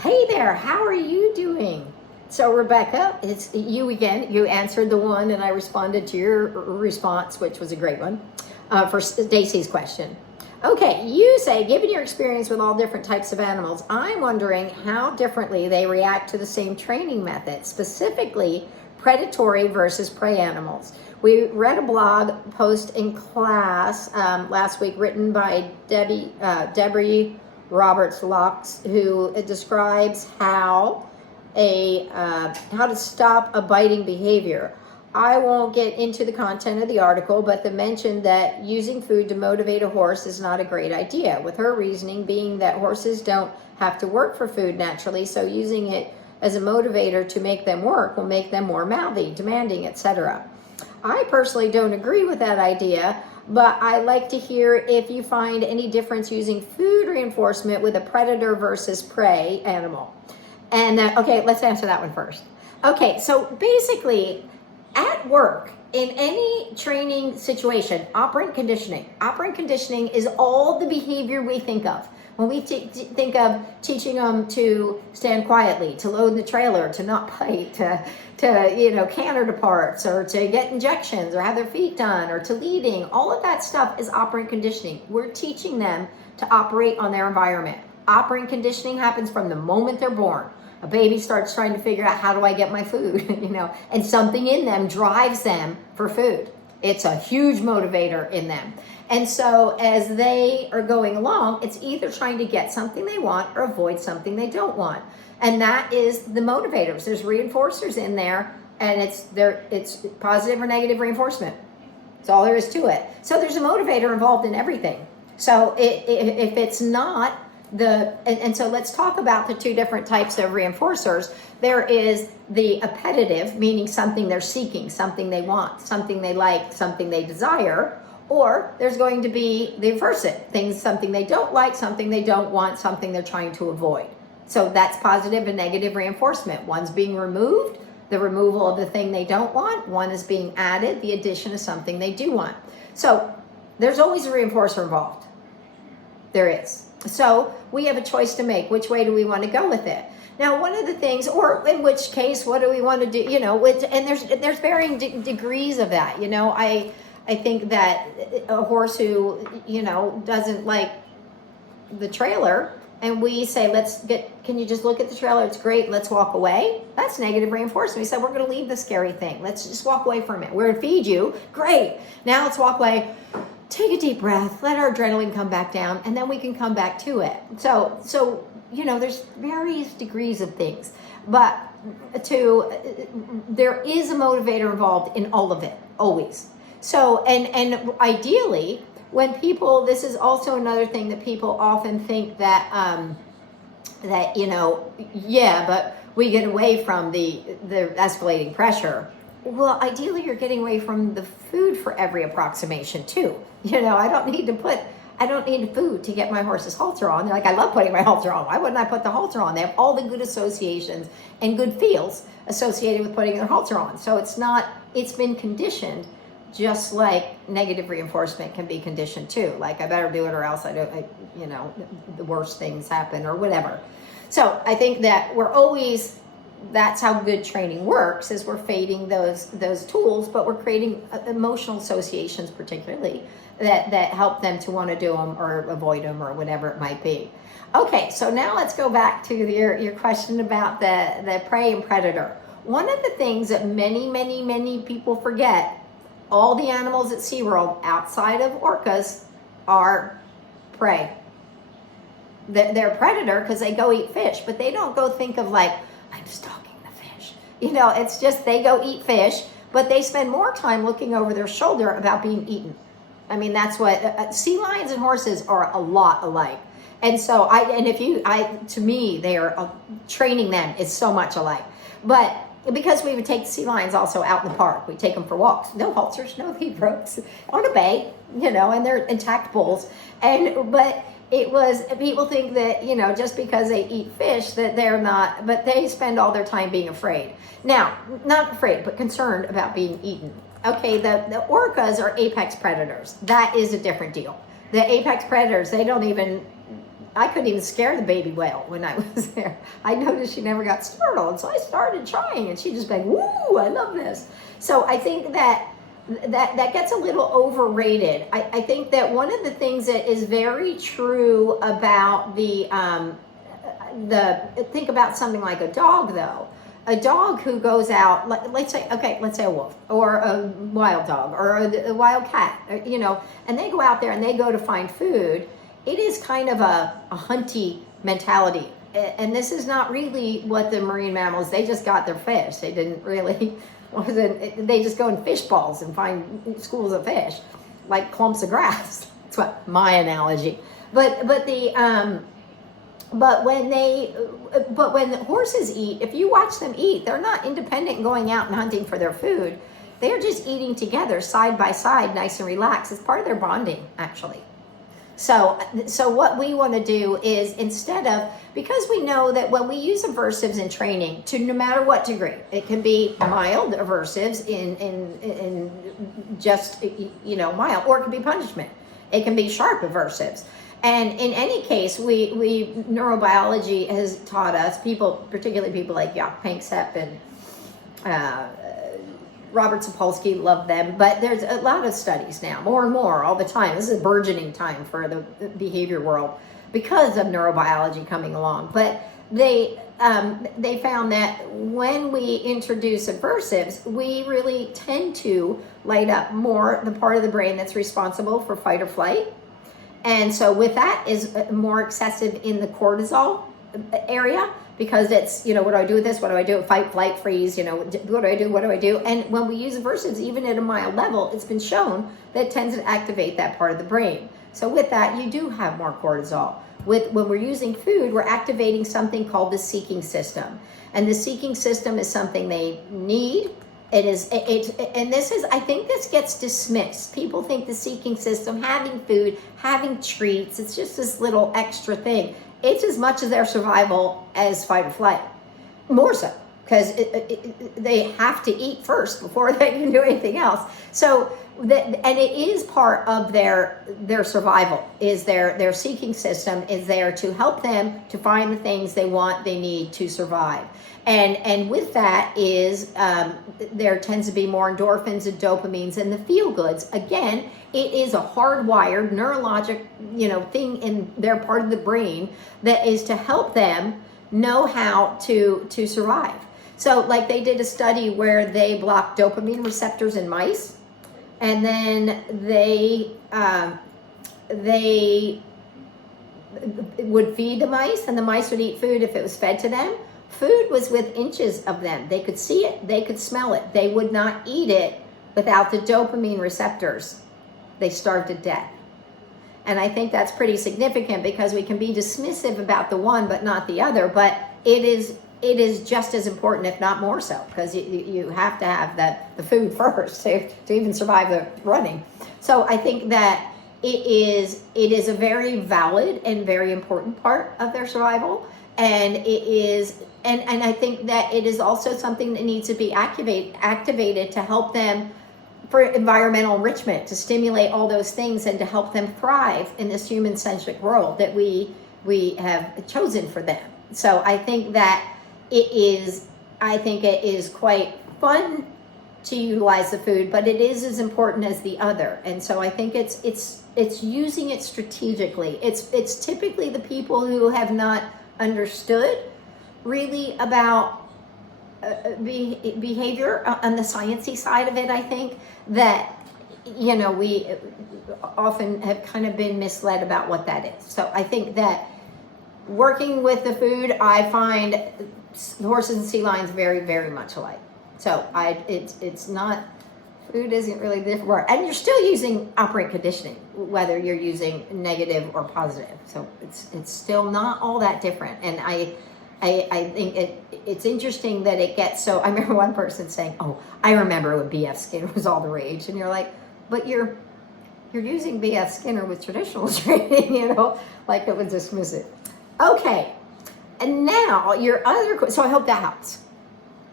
Hey there, how are you doing? So, Rebecca, it's you again. You answered the one, and I responded to your response, which was a great one for Stacy's question. Okay, you say, given your experience with all different types of animals, I'm wondering how differently they react to the same training method, specifically predatory versus prey animals. We read a blog post in class last week written by Debbie Roberts Locks, who describes how to stop a biting behavior. I won't get into the content of the article, but the mention that using food to motivate a horse is not a great idea, with her reasoning being that horses don't have to work for food naturally, so using it as a motivator to make them work will make them more mouthy, demanding, etc. I personally don't agree with that idea, but I like to hear if you find any difference using food reinforcement with a predator versus prey animal. And okay, let's answer that one first. Okay, so basically, at work, in any training situation, operant conditioning is all the behavior we think of. When we think of teaching them to stand quietly, to load the trailer, to not bite, to canter to parts, or to get injections, or have their feet done, or to leading, all of that stuff is operant conditioning. We're teaching them to operate on their environment. Operant conditioning happens from the moment they're born. A baby starts trying to figure out, how do I get my food, and something in them drives them for food. It's a huge motivator in them. And so as they are going along, it's either trying to get something they want or avoid something they don't want. And that is the motivators. There's reinforcers in there, and it's positive or negative reinforcement. That's all there is to it. So there's a motivator involved in everything. So if it's not and so let's talk about the two different types of reinforcers. There is the appetitive, meaning something they're seeking, something they want, something they like, something they desire. Or there's going to be the aversive, something they don't like, something they don't want, something they're trying to avoid. So that's positive and negative reinforcement. One's being removed, the removal of the thing they don't want. One is being added, the addition of something they do want. So there's always a reinforcer involved. There is. So we have a choice to make. Which way do we want to go with it? Now, one of the things, or in which case, what do we want to do? And there's varying degrees of that. I think that a horse who, doesn't like the trailer, and we say, can you just look at the trailer? It's great. Let's walk away. That's negative reinforcement. We said, we're going to leave the scary thing. Let's just walk away from it. We're going to feed you. Great. Now let's walk away. Take a deep breath, let our adrenaline come back down, and then we can come back to it. So there's various degrees of things, but there is a motivator involved in all of it, always. So, and ideally, when people, this is also another thing that people often think that, but we get away from the escalating pressure. Well, ideally, you're getting away from the food for every approximation too. I don't need food to get my horse's halter on. They're like, I love putting my halter on. Why wouldn't I put the halter on? They have all the good associations and good feels associated with putting their halter on. So it's been conditioned, just like negative reinforcement can be conditioned too. Like, I better do it or else the worst things happen or whatever. So I think that that's how good training works, is we're fading those tools, but we're creating emotional associations particularly that help them to want to do them or avoid them or whatever it might be. Okay, so now let's go back to your question about the prey and predator. One of the things that many, many, many people forget, all the animals at SeaWorld outside of orcas are prey. They're predator because they go eat fish, but they don't go think of like, I'm stalking the fish. It's just they go eat fish, but they spend more time looking over their shoulder about being eaten. I mean, that's what sea lions and horses are a lot alike. And so to me, they are training them is so much alike. But because we would take the sea lions also out in the park, we take them for walks. No halters, no lead ropes, on a bay, and they're intact bulls. But it was, people think that, just because they eat fish that they're not, but they spend all their time being afraid. Now, not afraid, but concerned about being eaten. Okay, the orcas are apex predators. That is a different deal. The apex predators, they don't even I couldn't even scare the baby whale when I was there. I noticed she never got startled, so I started trying, and she just like, woo, I love this. So I think that gets a little overrated. I think that one of the things that is very true about think about something like a dog, though. A dog who goes out, let's say a wolf or a wild dog or a wild cat, and they go out there and they go to find food. It is kind of a hunty mentality. And this is not really what the marine mammals, they just got their fish. They didn't really, they just go in fish balls and find schools of fish, like clumps of grass. That's what my analogy. But when the horses eat, if you watch them eat, they're not independent going out and hunting for their food. They're just eating together side by side, nice and relaxed. It's part of their bonding, actually. So what we want to do is, instead of, because we know that when we use aversives in training, to no matter what degree, it can be mild aversives in just, mild, or it can be punishment. It can be sharp aversives. And in any case, we neurobiology has taught us, particularly people like Jaak Panksepp and Robert Sapolsky, love them, but there's a lot of studies now, more and more all the time. This is a burgeoning time for the behavior world because of neurobiology coming along. But they found that when we introduce aversives, we really tend to light up more the part of the brain that's responsible for fight or flight. And so with that is more excessive in the cortisol area, because it's, what do I do with this? What do I do? Fight, flight, freeze, what do I do? What do I do? And when we use aversives, even at a mild level, it's been shown that it tends to activate that part of the brain. So with that, you do have more cortisol. When we're using food, we're activating something called the seeking system. And the seeking system is something they need. I think this gets dismissed. People think the seeking system, having food, having treats, it's just this little extra thing. It's as much as their survival as fight or flight. More so, because they have to eat first before they can do anything else. So, and it is part of their survival, is their seeking system is there to help them to find the things they want, they need to survive. And with that is, there tends to be more endorphins and dopamines and the feel goods. Again, it is a hardwired neurologic, thing in their part of the brain that is to help them know how to survive. So like they did a study where they blocked dopamine receptors in mice, and then they would feed the mice, and the mice would eat food if it was fed to them. Food was within inches of them. They could see it, they could smell it. They would not eat it without the dopamine receptors. They starved to death. And I think that's pretty significant, because we can be dismissive about the one but not the other, but it is just as important, if not more so, because you have to have the food first to even survive the running. So I think that it is a very valid and very important part of their survival. And it is, and I think that it is also something that needs to be activated to help them for environmental enrichment, to stimulate all those things and to help them thrive in this human-centric world that we have chosen for them. So I think that it is quite fun to utilize the food, but it is as important as the other. And so I think it's using it strategically. It's typically the people who have not understood really about behavior on the sciencey side of it. I think that we often have kind of been misled about what that is. So I think that working with the food, I find horses and sea lions very, very much alike. So it's not, food isn't really different, and you're still using operant conditioning, whether you're using negative or positive. So it's still not all that different. And I think it's interesting that it gets so. I remember one person saying, "Oh, I remember when B.F. Skinner was all the rage," and you're like, "But you're using B.F. Skinner with traditional training, like it would dismiss it." Okay, and now your other. So I hope that helps.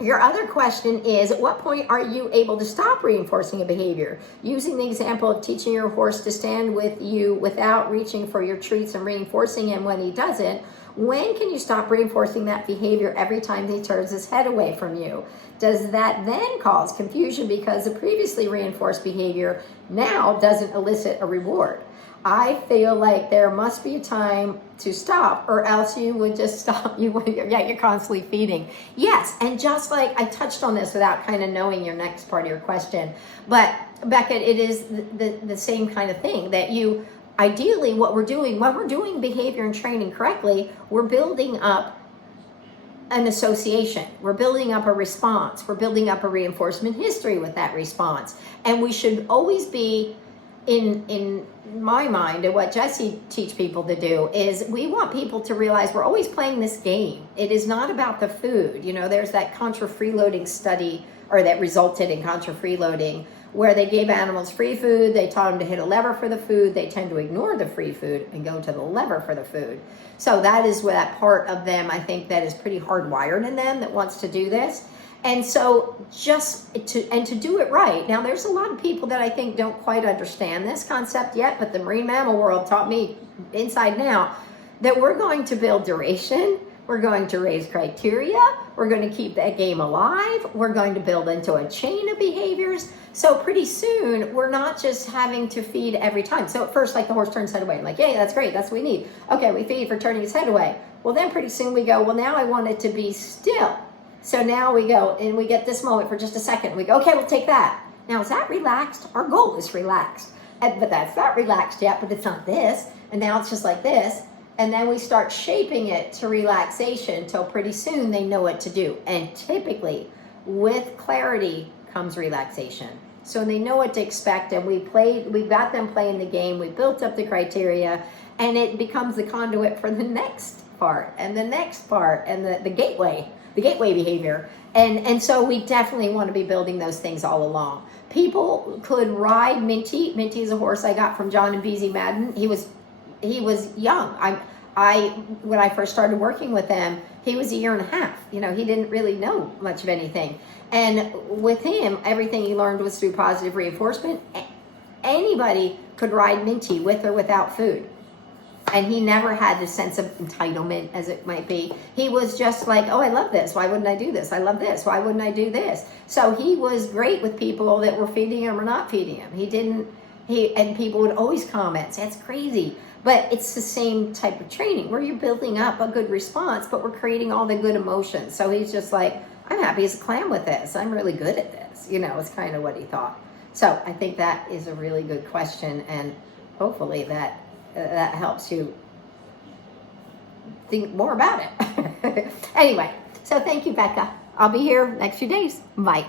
Your other question is, at what point are you able to stop reinforcing a behavior? Using the example of teaching your horse to stand with you without reaching for your treats and reinforcing him when he doesn't, when can you stop reinforcing that behavior every time he turns his head away from you? Does that then cause confusion because the previously reinforced behavior now doesn't elicit a reward? I feel like there must be a time to stop, or else you would just stop. You're constantly feeding. Yes, and just like I touched on this without kind of knowing your next part of your question, but Becca, it is the same kind of thing that you, ideally what we're doing, when we're doing behavior and training correctly, we're building up an association. We're building up a response. We're building up a reinforcement history with that response. And we should always be, in my mind, and what Jesse teach people to do is we want people to realize we're always playing this game. It is not about the food. You know, there's that contra freeloading study, or that resulted in contra freeloading, where they gave animals free food, they taught them to hit a lever for the food, they tend to ignore the free food and go to the lever for the food. So that is where that part of them, I think, that is pretty hardwired in them that wants to do this. And so to do it right. Now, there's a lot of people that I think don't quite understand this concept yet, but the marine mammal world taught me inside and out that we're going to build duration, we're going to raise criteria, we're going to keep that game alive, we're going to build into a chain of behaviors. So pretty soon, we're not just having to feed every time. So at first, like the horse turns head away. I'm like, yay, that's great, that's what we need. Okay, we feed for turning his head away. Well, then pretty soon we go, well, now I want it to be still. So now we go and we get this moment for just a second. We go, okay, we'll take that. Now, is that relaxed? Our goal is relaxed. But that's not relaxed yet, but it's not this. And now it's just like this. And then we start shaping it to relaxation until pretty soon they know what to do. And typically, with clarity comes relaxation. So they know what to expect, and we got them playing the game, we built up the criteria, and it becomes the conduit for the next part, and the next part, and the gateway behavior. And so we definitely want to be building those things all along. People could ride Minty. Minty is a horse I got from John and Beezy Madden. He was young. When I first started working with them, he was 1.5 years. You know, he didn't really know much of anything. And with him, everything he learned was through positive reinforcement. Anybody could ride Minty with or without food. And he never had the sense of entitlement, as it might be. He was just like, oh, I love this. Why wouldn't I do this? I love this. Why wouldn't I do this? So he was great with people that were feeding him or not feeding him. And people would always comment, that's crazy. But it's the same type of training where you're building up a good response, but we're creating all the good emotions. So he's just like, I'm happy as a clam with this. I'm really good at this. You know, it's kind of what he thought. So I think that is a really good question. And hopefully that helps you think more about it. Anyway, so thank you, Becca. I'll be here next few days. Bye.